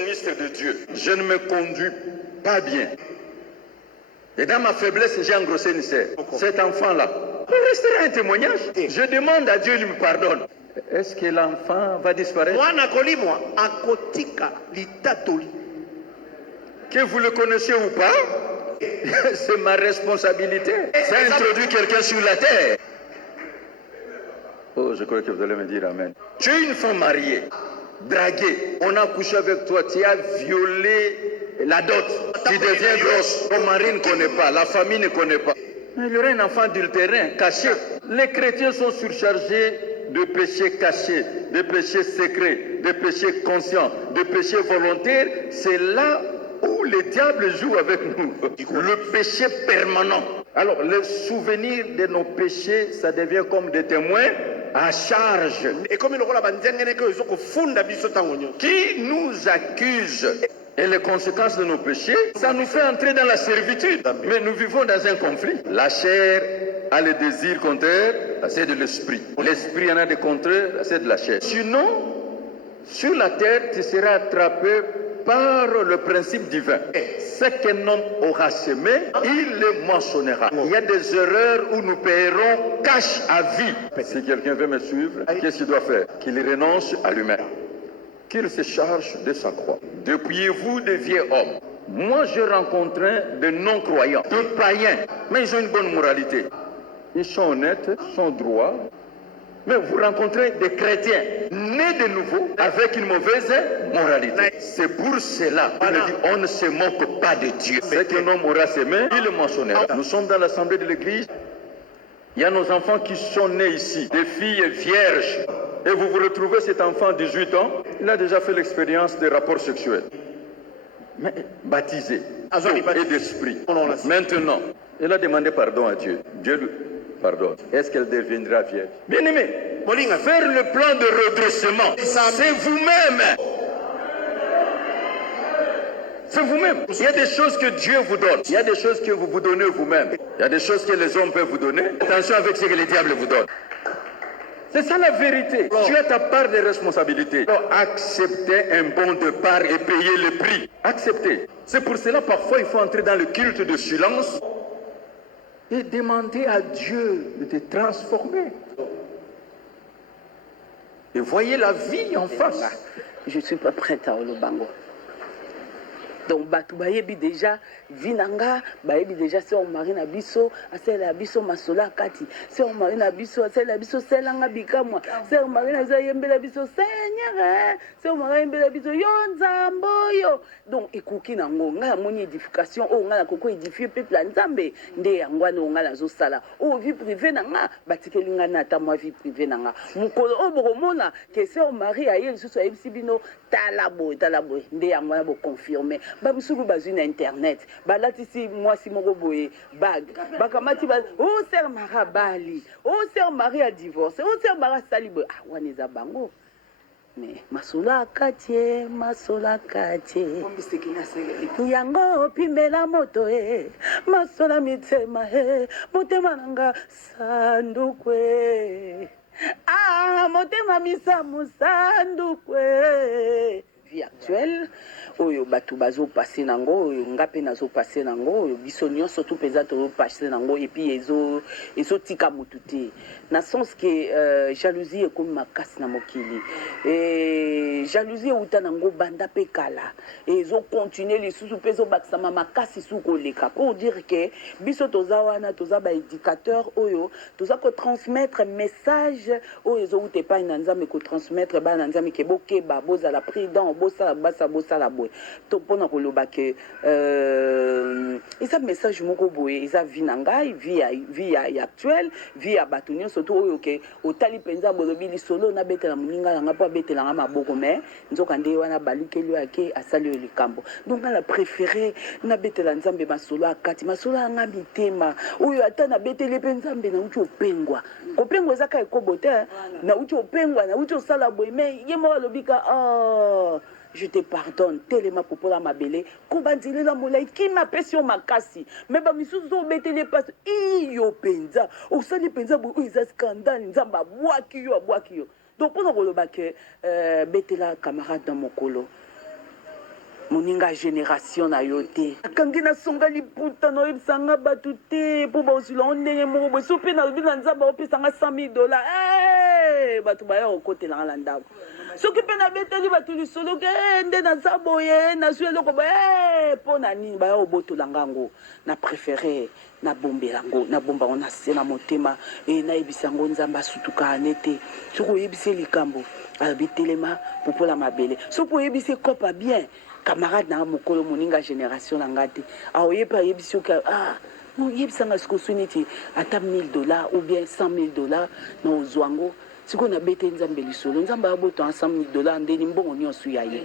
ministre de Dieu, je ne me conduis pas bien. Et dans ma faiblesse, j'ai engrossé une sœur. Cet enfant-là restera un témoignage. Je demande à Dieu, il me pardonne. Est-ce que l'enfant va disparaître? Que vous le connaissiez ou pas, c'est ma responsabilité. Ça introduit quelqu'un sur la terre. Oh, je crois que vous allez me dire amen. Tu es une femme mariée, draguée. On a couché avec toi, tu as violé la dot. Tu deviens grosse. Ton mari ne connaît pas, la famille ne connaît pas. Il y aura un enfant adultérin, caché. Les chrétiens sont surchargés de péchés cachés, de péchés secrets, de péchés conscients, de péchés volontaires. C'est là où le diable joue avec nous. Le péché permanent. Alors, le souvenir de nos péchés, ça devient comme des témoins à charge. Et comme qui nous accuse. Et les conséquences de nos péchés, ça nous fait entrer dans la servitude. Mais nous vivons dans un conflit. La chair a le désir contraire à celle de l'esprit. L'esprit en a des contraires à celle de la chair. Sinon, sur la terre, tu seras attrapé par le principe divin. Ce qu'un homme aura semé, il le moissonnera. Il y a des erreurs où nous paierons cash à vie. Si quelqu'un veut me suivre, qu'est-ce qu'il doit faire? Qu'il renonce à lui-même. Qu'il se charge de sa croix. Dépouillez-vous des vieux hommes. Moi, je rencontrais des non-croyants, des païens, mais ils ont une bonne moralité. Ils sont honnêtes, ils sont droits. Mais vous rencontrez des chrétiens nés de nouveau avec une mauvaise moralité. C'est pour cela qu'on ne se moque pas de Dieu. Ce qu'un homme aura semé, il le moissonnera. Nous sommes dans l'assemblée de l'église. Il y a nos enfants qui sont nés ici, des filles vierges. Et vous vous retrouvez cet enfant de 18 ans, il a déjà fait l'expérience des rapports sexuels. Mais baptisé et d'esprit. Maintenant, il a demandé pardon à Dieu. Dieu lui pardonne. Est-ce qu'elle deviendra vierge? Bien aimé, faire le plan de redressement, c'est vous-même. C'est vous-même. Il y a des choses que Dieu vous donne. Il y a des choses que vous vous donnez vous-même. Il y a des choses que les hommes peuvent vous donner. Attention avec ce que le diable vous donne. C'est ça la vérité. Tu as ta part de responsabilité. Alors, accepter un bon départ et payer le prix. Accepter. C'est pour cela parfois il faut entrer dans le culte de silence et demander à Dieu de te transformer. Et voyez la vie en face. Je ne suis pas prête à Olobango. Donc, Batoubayebi déjà, Vinanga, Bayebi déjà, c'est un mari Nabiso, c'est la biso Masola Kati, c'est un mari Nabiso, c'est la biso, c'est l'anga Bikamwa, c'est un mari Nabiso, Seigneur, c'est un mari Nabiso, Yonzamboyo. Donc, écoutez, on a mon édification, on a coco édifié, peuple Nzambe, Nde Angwana, on a la Zosala, oh, vie privée, Nanga, Batikelinga Nata, moi, vie privée, Nanga, Mukolo, oh, Boromona, que c'est un mari à elle, sous Sibino, Talabo, Nde Angwana, confirmer. Bamsulu bazuna internet balatisi mwasi moko boye bag bakamati ba oh sœur Marie bali oh sœur Marie a divorcé oh sœur Marie sali boye ah waneza bango mais masola katie yango pimbela moto masola mitema motema nanga sandukwe ah motema misa musandukwe vie actuelle oyo batu bazo passer nango oyo ngape nazo passer nango oyo biso nyonso tout peza to passer nango et puis ezo tika mututi na sens que jalousie est comme makasi na mokili et jalousie uta nango banda pe kala et ezo continuer les sous peso bakisa makasi suko leka pour dire que biso toza wana toza ba éducateur oyo toza ko transmettre message oyo ezo uta pa na nzambe ko transmettre ba na nzambe ke bokeba boza la prudent bosa la boy to pona ko loba ke isa message moko boye isa vinangai via actuel via batunyo surtout oyo ke otali penza bolobi lisolo na betela muninga nga pa betela nga maboko mais nzoka nde wana balukeli yake asali yo likambo donc na la préféré na betela nzambe masolo akati masolo nga mitema oyo ata na beteli pe nzambe na uti opengwa kopengwa ezaka ekobote na uti opengwa na uti osala boye mais ye mo lobika je te pardonne tellement pour la mabele kobandile la molai qui m'appelle makasi mais ba misusu zo betele passe iyo penza osali penza bo isa scandale nzamba bwaki yo donc pour le ba que betela camarade dans mokolo moninga génération na yo te akangi nasonga liputa na oyebisanga bato te mpo bazwila ndenge moko boye so mpe nalobi na nzambe aopesanga $100 bato baya kokotelanga na ndako soki mpe nabeteli bato lisolo ke nde naza boye nazwi eloko boye mpo na nini baya kobotolanga yango na préféré nabombela yango nabombango na se na motema nayebisa yango nzambe asutukaka ne te soki oyebisi likambo alobi telema popola mabele soki oyebisi kopa bien camarade na mokolo moninga génération na nga te aoyebi ayebisi oki oyebisanga siko swi neti ata $1000 ou bien $100,000 na ozwa yango sikoyo nabete nzambe lisolo nzambe aboto $100,000 ndeni mbongo nyonso ya ye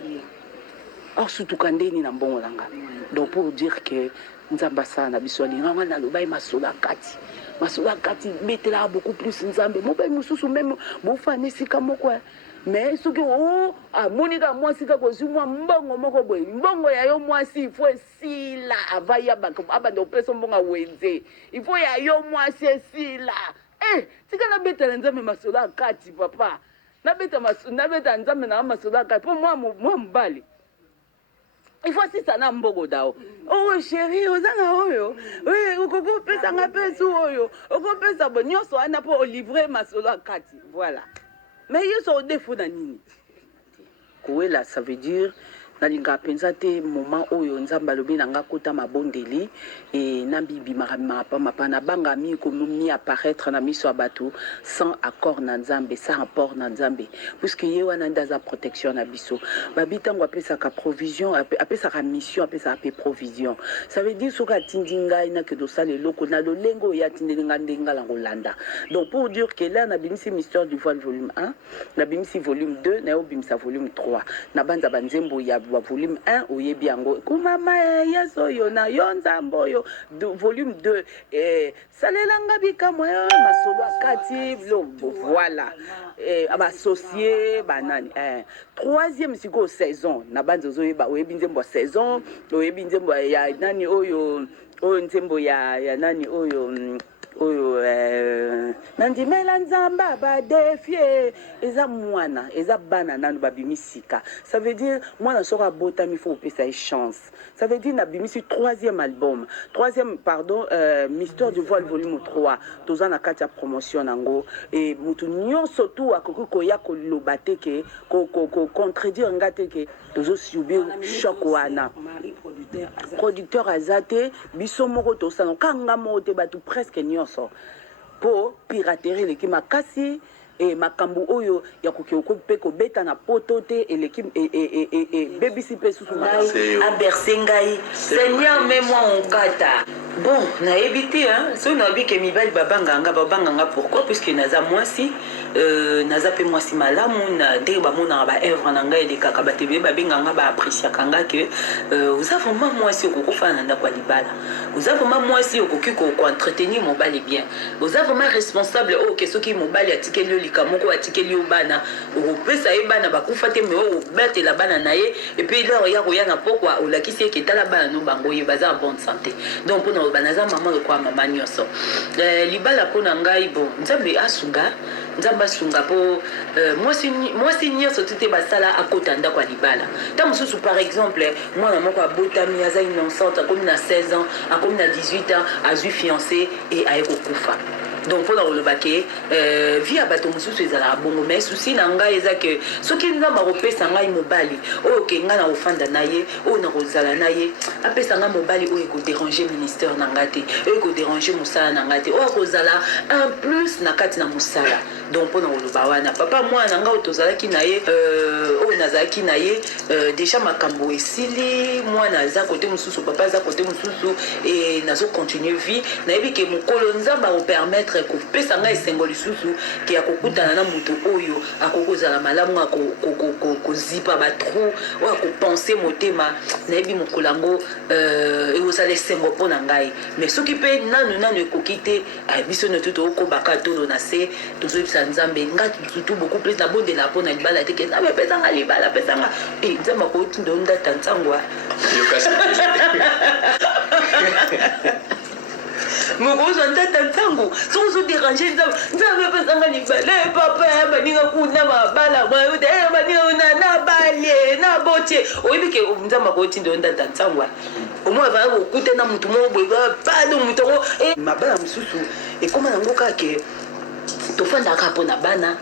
asutuka ndeni na mbongo nanga donc pour dire que nzambe asala na biso alinganga naloba ye masolo akati betelaka beaucoup plus nzambe mobali mosusu meme bofana esika moko mais soki amonika mwasi kaka ozwi mwa mbongo moko boye mbongo ya yo mwasi ifo esila avaya abanda opesa mbongo awenze ifo ya yo mwasi esila tika nabetela nzambe masolo akati papa nabeta nzambe na masolo akati mpo mwa mobali ifo asisa na mbongo dao sheri ozanga oyo okopesanga pesu oyo okopesa bo nyonso wana mpo olivre masolo akati voilà mais yo so défaut na nini kowela ça veut dire nalinga penza te moment oyo nzamba lobi nanga kota mabondeli nambibi mapa na banga mi komi apparaître na miso abatu sans accord na nzambe sans rapport na nzambe puisque ye wana ndaza protection na biso babitango apesa ka provision apesa ka mission apesa pe provision ça veut dire soka tindinga ina ke dosale loko na lolengo ya tindelinga ndenga la rolanda donc pour dire que là na bimisi mystère du voile volume 1 na bimisi volume 2 na yo bimisa volume 3 na banza banzembo ya volume 1 oyebi yango kumama yeso yo na yo nzambo yo volume 2 salelanga bikamwa yo masolo akati lombo voilà abasocié banani troisième siko saison na banza ozoyeba oyebi nzembo saison oyebi nzembo ya nani oyo nzembo ya nani oyo nandimela nzamba badefie eza mwana eza bana nanu babimisika ça veut dire mwana soka abotami faut opesa ye chance ça veut dire nabimisi troisième mystère du voile volume 3 toza na kati ya promotion nango et mutu nyonso tu akoki koya koloba te ke contredire nga te ke tozosubir choc wana producteur aza te biso moko tosala kanga moko te bato presque nyonso po piraterie eleki makasi makambo oyo ya koki mpe kobeta na poto te eleki bebisi mpe susu aberse ngai seigneur mets-moi onkata bon nayebi te soki nayebi ke mibali babanganga pourquoi puisque naza mwasi naza mpe mwasi malamu ndenge bamonaka baevre na ngai elekaka bato ebele babenganga baapreciaka nga ke oza vraiment mwasi okokofana na ndako ya libala oza vraiment mwasi okoki koentretenir mobali bien oza vraiment responsable oke soki mobali atikeli yo lika moko atikeli yo bana okopesa ye bana bakufa te me obatela bana na ye epuis lor ya koya na pokwa olakisi eke tala bana no bango ye baza en bonne santé donc mpona oloba naza mama lokola mama nyonso libala mpona ngai bon nzambe asunga mpo mwasi nyonso tute basala akota ndako ya libala ta mosusu par exemple mwana moko abotami aza innocente akomi na 16 ans akomi na 18 ans azwi fiancé e aye kokufa donc mpona koloba ke vi ya bato mosusu ezalaka bongo mais susi na ngai eza ke soki nzambe akopesa ngai mobali oyo ke ngai na kofanda na ye oyo na kozala na ye apesa ngai mobali oyo ekoderange ministère na ngai te oyo ekoderange mosala na ngai te oyo akozala un plus na kati na mosala donc mpona koloba wana papa mwana na ngai oyo tozalaki na ye oyo nazalaki na ye déjà makambo esili mwana aza kote mosusu papa aza kote mosusu e nazocontinue vie nayebi ke mokolo nzambe akopermettre kopesa ngai esengo lisusu ke akokutana na moto oyo akokozala malamu akozipa batrou oyo akopense motema nayebi mokolo yango ekozala esengo mpo na ngai mais soki mpe nanu ekoki te biso notu tokobaka tolo na se tozoyebisa nzambe ngai surtout beaucoup plus nabondela mpo na libala te ke nzambe epesanga libala apesanga nzambe akotinda ondata ntango mokozwa ntata ntango soki ozoderange nzambe apesanga libala papa baninga kuna mabala baninga kuna na balie na botie oyebi ke nzambe akotinda yo ntata ntango omoi avaa kokute na motu moko boye bado motu yango mabala mosusu ekóma nango kake tofandaka mpo na bana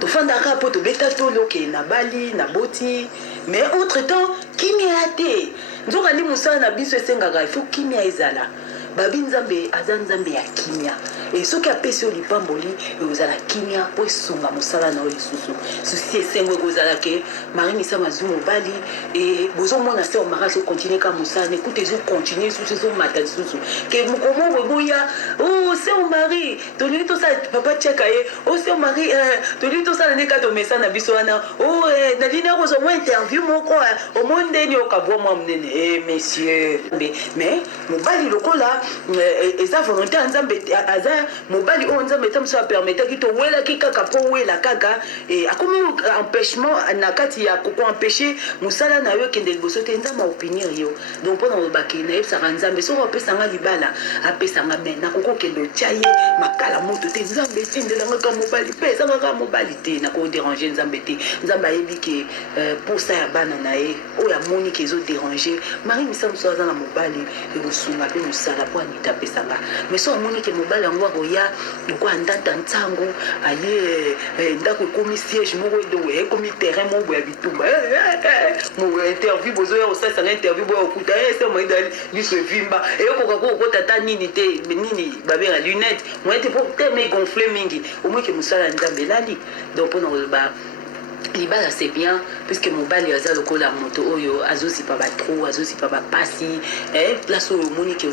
tofandaka mpo tobeta tolo ke na bali na boti mais entre temps kimia te nzokandi mosala na biso esengaka ifo kimia ezala babi nzambe aza nzambe ya kimia e soki apesi yo lipamboli ekozala kimia mpo esunga mosala na yo lisusu susi esengo ekozala ke mari misama azwi mobali e bozomona se omari azokontinue ka mosala na ekute ezokontinue lisusu ezomata lisusu ke mokomo boboya o se omari tolingi tosala papa tiaka ye o se omari tolingi tosala nde kati omesa na biso wana o nalini akozwa mwa interview moko omoi ndeni okabwa mwa monene messieurs mais mobali lokola eza volonté ya nzambe aza mobali oyo nzambe ete mosu apermetaki towelaki kaka mpo wela kaka akomi empêchement na kati ya koempêche mosala na yo ekende liboso te nzambe aopinir yo donc mpona olobaki nayebisaka nzambe soki apesanga libala apesanga me nakoki okende otya ye makala moto te nzambe etindelangaka mobali mpe ezangaka mobali te nakoderange nzambe te nzambe ayebi ke posa ya bana na ye oyo amoni ke ezoderange mari misa mosu aza na mobali ekosunga mpe mosala mpo anita apesanga mais so amoni ke mobali yango akoya lokola ndanda ntango aye ndako ekomi siège moko edo ekomi terrain moko ya bitumba interview bozoya kosalisa interview boya okuta se moyeda liso evimba eyokoka kokota ta nini te nini babenga lunette moye te mpo teme gonfle mingi omoi ke mosala ya nzambe elali donc mpona koloba libala c'est bien puisque mobali aza lokola moto oyo azozipa batrou azozipa bapasi place oyo omoni ke